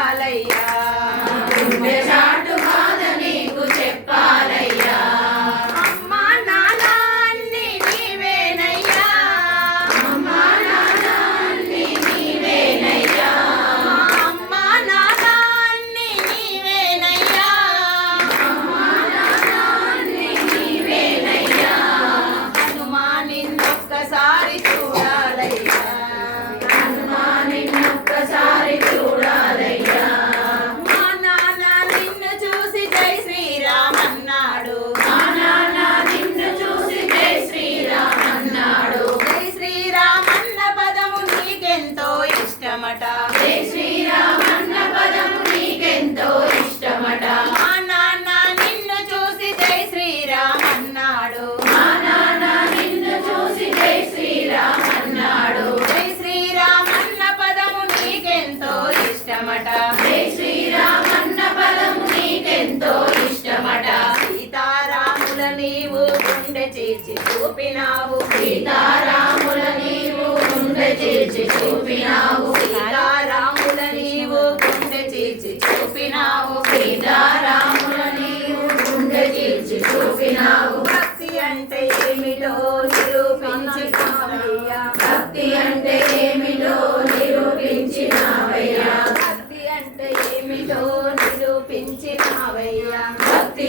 చెప్పాలయ్యా గుండె చాటు బాధ నీకు చెప్పాలయ్యా అమ్మా నాన్న అన్ని నీవేనయ్యా అమ్మా నాన్న అన్ని నీవేనయ్యా అమ్మా నాన్న అన్ని నీవేనయ్యా అమ్మా నాన్న అన్ని నీవేనయ్యా హనుమా నిన్నొక్కసారి చూడాలయ్యా హనుమా నిన్నొక్కసారి చూడాలయ్యా మా నాన్న నిన్ను చూసి జై శ్రీరామ్ అన్నాడు మా నాన్న నిన్ను చూసి జై శ్రీరామ్ అన్నాడు జై శ్రీరామ్ అన్న పదము నీకెంతో ఇష్టమట జై శ్రీరామ్ అన్న పదము నీకెంతో ఇష్టమట మా నాన్న నిన్ను చూసి జై శ్రీరామ్ అన్నాడు మా నాన్న నిన్ను చూసి జై శ్రీరామ్ అన్నాడు జై శ్రీరామ్ అన్న పదము నీకెంతో ఇష్టమట జై శ్రీరామ్ అన్న పదము నీకెంతో ఇష్టమట సీతారాముల నీవు గుండె చీల్చి చూపినావు సీతారాముల నీవు గుండె చీల్చి చూపినావు సీతారాముల నీవు గుండె చీల్చి చూపినావు సీతారాముల నీవు గుండె చీల్చి చూపినావు భక్తి అంటే ఏమిటో నిరూపించినావయ్యా భక్తి అంటే ఏమిటో నిరూపించినావయ్యా భక్తి అంటే ఏమిటో నిరూపించినావయ్యా భక్తి